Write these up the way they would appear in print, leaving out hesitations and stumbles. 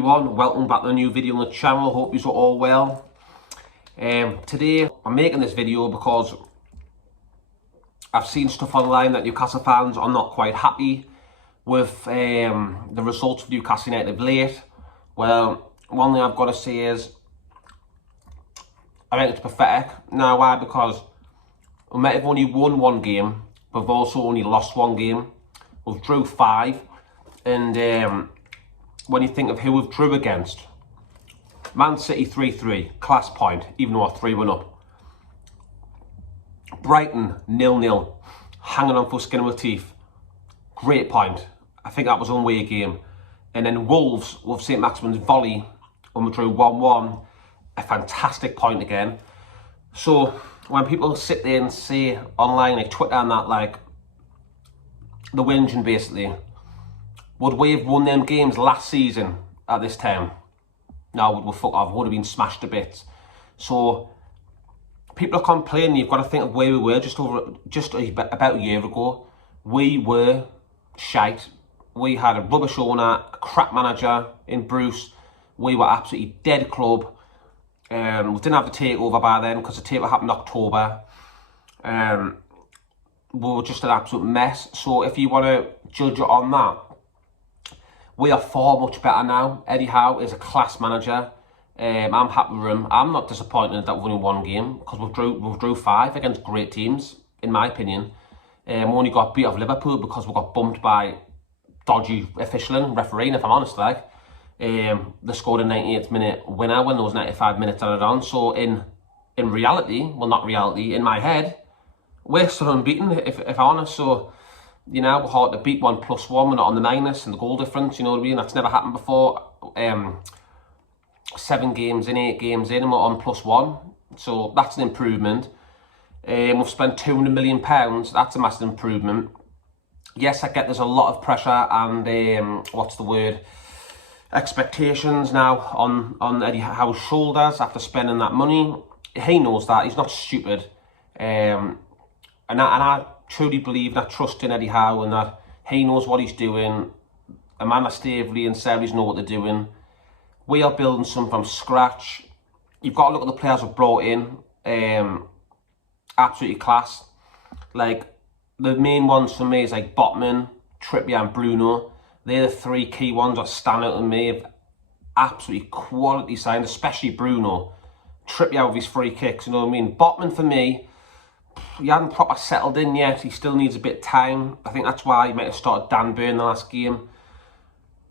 everyone, welcome back to a new video on the channel. Hope you're all well. Today I'm making this video because I've seen stuff online that Newcastle fans are not quite happy with the results of Newcastle United of late. Well, one thing I've got to say is I think it's pathetic. Now why? Because we might have only won one game, but we've also only lost one game. We've drew 5, and when you think of who we've drew against, Man City 3-3, class point, even though our 3-1 up. Brighton 0-0, hanging on for skin with teeth, great point. I think that was an away game. And then Wolves with St Maximin's volley, when we drew 1-1, a fantastic point again. So when people sit there and say online, like Twitter and that, like the whinging basically, would we have won them games last season at this time? No, we'd fuck off. Would have been smashed to bits. So people are complaining. You've got to think of where we were just about a year ago. We were shite. We had a rubbish owner, a crap manager in Bruce. We were absolutely dead club. We didn't have the takeover by then because the takeover happened in October. We were just an absolute mess. So if you want to judge it on that, we are far much better now. Eddie Howe is a class manager. I'm happy with him. I'm not disappointed that we've only one game because we've drew 5 against great teams, in my opinion. We only got beat off Liverpool because we got bumped by dodgy officialing, refereeing, if I'm honest. Like, they scored a 98th minute winner when there was 95 minutes added on. So in reality, well, not reality, in my head, we're still unbeaten, if I'm honest. So, you know, we're hard to beat. 1+1, we're not on the minus and the goal difference, you know what I mean? That's never happened before. 7 games in, 8 games in, and we're on +1. So that's an improvement. We've spent £200 million. That's a massive improvement. Yes, I get there's a lot of pressure and, expectations now on Eddie Howe's shoulders after spending that money. He knows that. He's not stupid. And I truly believe and I trust in Eddie Howe and that he knows what he's doing. Amanda Staveley and Sarries know what they're doing. We are building something from scratch. You've got to look at the players we've brought in. Absolutely class. Like, the main ones for me is like Botman, Trippier and Bruno. They're the 3 key ones that stand out to me of absolutely quality signs, especially Bruno. Trippier with his free kicks, you know what I mean? Botman for me, he hasn't proper settled in yet. He still needs a bit of time. I think that's why he might have started Dan Burn the last game.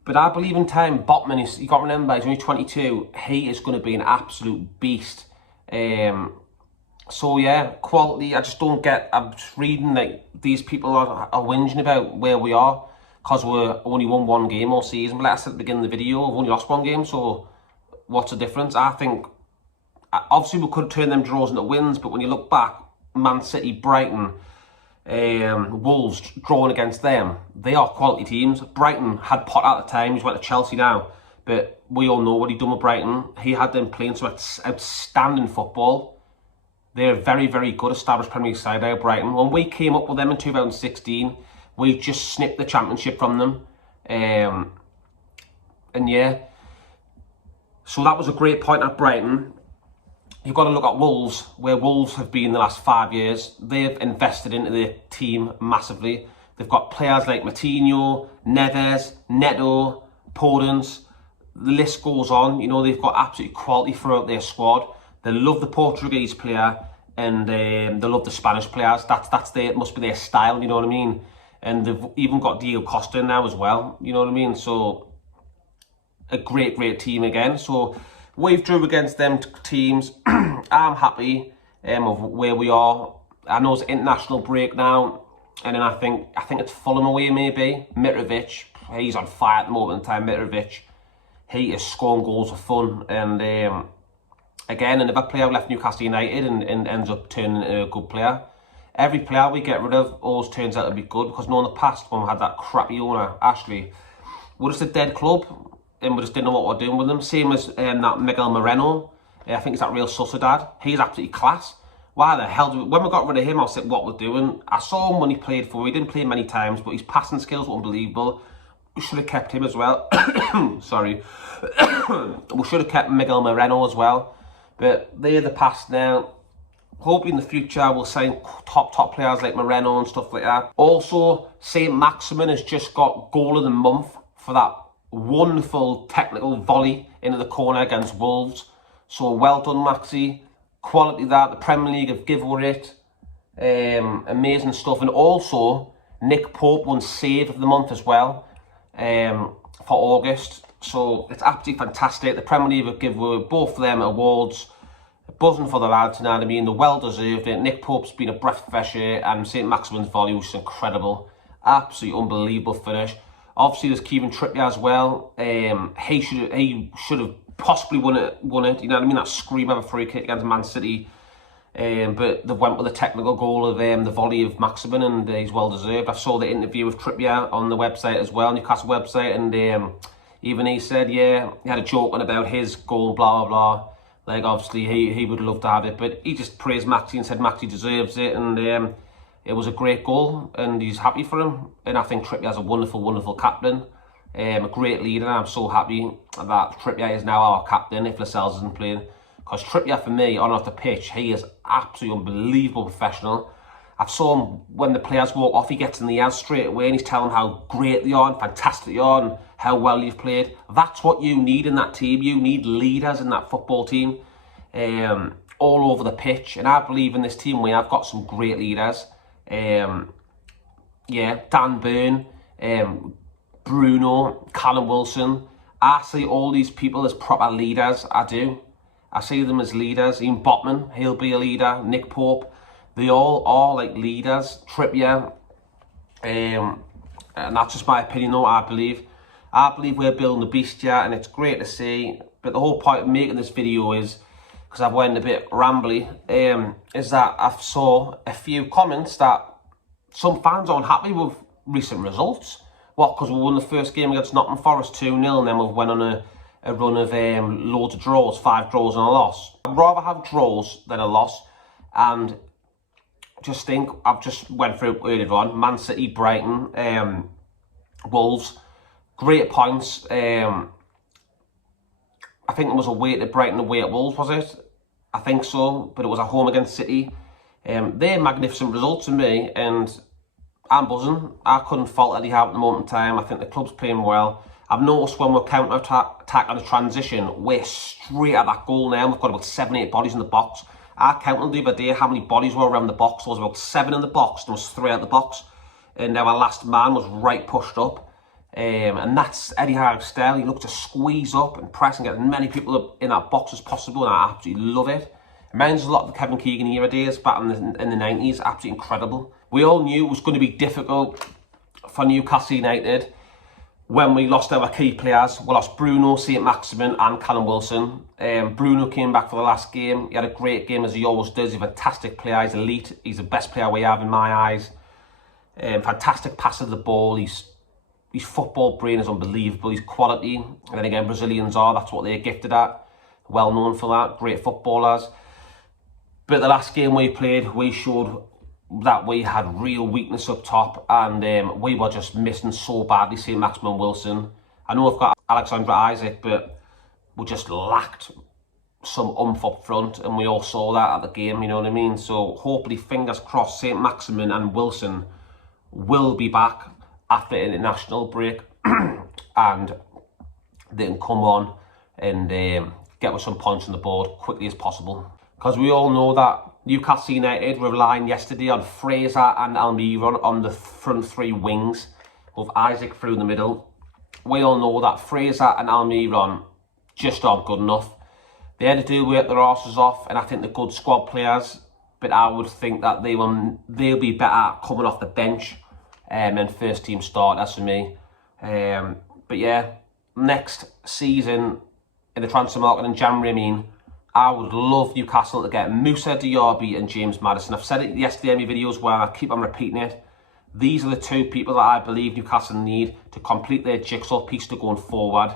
But I believe in time. Botman, you got to remember, he's only 22. He is going to be an absolute beast. So yeah, quality, I just don't get. I'm just reading like these people are whinging about where we are because we're only won 1 game all season. But like I said at the beginning of the video, we've only lost 1 game. So what's the difference? I think obviously we could turn them draws into wins, but when you look back, Man City, Brighton, Wolves drawing against them, they are quality teams. Brighton had Potter at the time, he's went to Chelsea now, but we all know what he's done with Brighton. He had them playing some outstanding football. They're a very, very good established Premier League side out of Brighton. When we came up with them in 2016, we just snipped the championship from them. And yeah, so that was a great point at Brighton. You've got to look at Wolves, where Wolves have been the last 5 years. They've invested into their team massively. They've got players like Matinho, Neves, Neto, Podence. The list goes on. You know, they've got absolute quality throughout their squad. They love the Portuguese player and they love the Spanish players. That's their, must be their style, you know what I mean? And they've even got Diego Costa now as well, you know what I mean? So a great team again. So we've drew against them teams. I'm happy of where we are. I know it's an international break now, and then I think it's Fulham away maybe. Mitrovic, he's on fire at the moment in time. Mitrovic, he is scoring goals for fun, and again, another player left Newcastle United and ends up turning into a good player. Every player we get rid of always turns out to be good, because in the past when we had that crappy owner, Ashley, we're just a dead club and we just didn't know what we're doing with them. Same as that Miguel Moreno, I think it's that Real Sociedad. He's absolutely class. Why the hell when we got rid of him, I was like, what we're doing? I saw him when he played for, we didn't play him many times, but his passing skills were unbelievable. we should have kept him as well. Sorry. We should have kept Miguel Moreno as well. But they're the past now. Hopefully in the future we'll sign top players like Moreno and stuff like that. Also, St. Maximin has just got goal of the month for that wonderful technical volley into the corner against Wolves. So well done, Maxi. Quality that. The Premier League have given it. Amazing stuff. And also, Nick Pope won Save of the Month as well for August. So it's absolutely fantastic. The Premier League have given both of them awards. Buzzing for the lads, you know what I mean? They're well deserved it. Nick Pope's been a breath of fresh air, and St. Maximin's volley was incredible. Absolutely unbelievable finish. Obviously, there's Kieran Trippier as well. He should have possibly won it. You know what I mean? That scream of a free kick against Man City. But they went with the technical goal of the volley of Maximin, and he's well deserved. I saw the interview with Trippier on the website as well, Newcastle website, and even he said, yeah, he had a joke on about his goal, blah, blah, blah. Like, obviously, he would love to have it, but he just praised Maxi and said Maxi deserves it, and it was a great goal, and he's happy for him. And I think Trippier's a wonderful, wonderful captain, a great leader, and I'm so happy that Trippier is now our captain if Lascelles isn't playing. Because Trippier, for me, on and off the pitch, he is absolutely unbelievable professional. I've saw him, when the players walk off, he gets in the air straight away and he's telling them how great they are and fantastic they are and how well you've played. That's what you need in that team. You need leaders in that football team all over the pitch. And I believe in this team we have got some great leaders. Yeah, Dan Burn, Bruno, Callum Wilson. I see all these people as proper leaders. I do. I see them as leaders. Ian Botman, he'll be a leader. Nick Pope. They all are like leaders. Trippier. And that's just my opinion though, I believe. I believe we're building the beast here, and it's great to see. But the whole point of making this video is, because I've went a bit rambly, is that I've saw a few comments that some fans aren't happy with recent results. What, because we won the first game against Nottingham Forest 2-0, and then we went on a run of loads of draws, 5 draws and a loss. I'd rather have draws than a loss, and just think, I've just went through it earlier on, Man City, Brighton, Wolves, great points. I think it was away to Brighton, away at Wolves, was it? I think so, but it was at home against City. They're magnificent results to me, and I'm buzzing. I couldn't fault Eddie Howe at the moment in time. I think the club's playing well. I've noticed when we're counter-attack on a transition, we're straight at that goal now. We've got about 7-8 bodies in the box. I counted the other day how many bodies were around the box. There was about 7 in the box, there was 3 out the box. And our last man was right pushed up. And that's Eddie Howe's style. He looks to squeeze up and press and get as many people up in that box as possible, and I absolutely love it. It reminds a lot of the Kevin Keegan era days back in the 90s. Absolutely incredible. We all knew it was going to be difficult for Newcastle United when we lost our key players. We lost Bruno, St. Maximin and Callum Wilson. Bruno came back for the last game. He had a great game, as he always does. He's a fantastic player. He's elite. He's the best player we have in my eyes. Fantastic passer of the ball. His football brain is unbelievable. His quality. And then again, Brazilians are. That's what they're gifted at. Well known for that. Great footballers. But the last game we played, we showed that we had real weakness up top, and we were just missing so badly St. Maximin Wilson. I know I've got Alexander Isaac, but we just lacked some oomph up front, and we all saw that at the game, you know what I mean? So hopefully, fingers crossed, St. Maximin and Wilson will be back after the international break and they can come on and get with some points on the board quickly as possible. Because we all know that Newcastle United were relying yesterday on Fraser and Almiron on the front 3 wings, with Isaac through the middle. We all know that Fraser and Almiron just aren't good enough. They had to do work their arses off, and I think they're good squad players, but I would think that they'll be better coming off the bench than first team starters for me. But yeah, next season in the transfer market in January, I would love Newcastle to get Moussa Diaby and James Maddison. I've said it yesterday in my videos where I keep on repeating it. These are the 2 people that I believe Newcastle need to complete their jigsaw piece to going forward.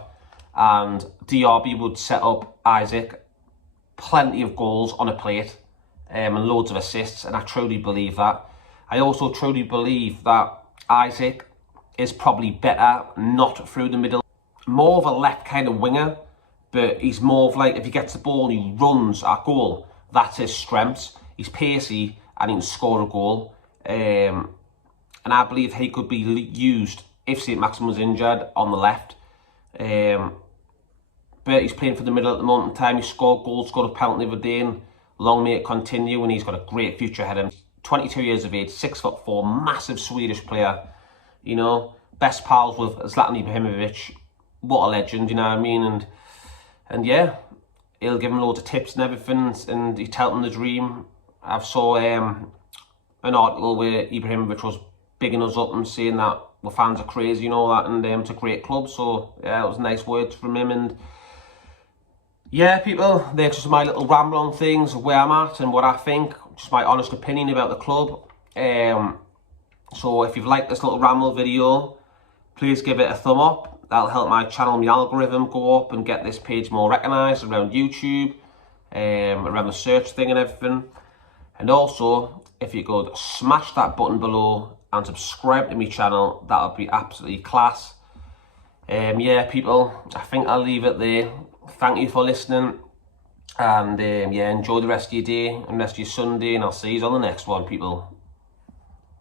And Diaby would set up Isaac plenty of goals on a plate and loads of assists, and I truly believe that. I also truly believe that Isaac is probably better not through the middle. More of a left kind of winger, but he's more of like, if he gets the ball and he runs at goal, that's his strength. He's pacey and he can score a goal. And I believe he could be used if St. Maximin was injured on the left. But he's playing for the middle at the moment in time. He scored goals, scored a penalty the other day, and long may it continue, and he's got a great future ahead of him. 22 years of age, 6'4", massive Swedish player, you know, best pals with Zlatan Ibrahimovic. What a legend, you know what I mean? And yeah, he'll give him loads of tips and everything, and he told him the dream. I saw an article where Ibrahimovic was bigging us up and saying that the fans are crazy, you know, that, and it's a great club. So yeah, it was nice words from him. And yeah, people, they're just my little ramble on things, where I'm at and what I think, just my honest opinion about the club. So if you've liked this little ramble video, please give it a thumb up. That'll help my channel, my algorithm go up and get this page more recognised around YouTube, around the search thing and everything. And also, if you could smash that button below and subscribe to my channel, that would be absolutely class. Yeah, people, I think I'll leave it there. Thank you for listening, and yeah, enjoy the rest of your day and rest of your Sunday, and I'll see you on the next one, people.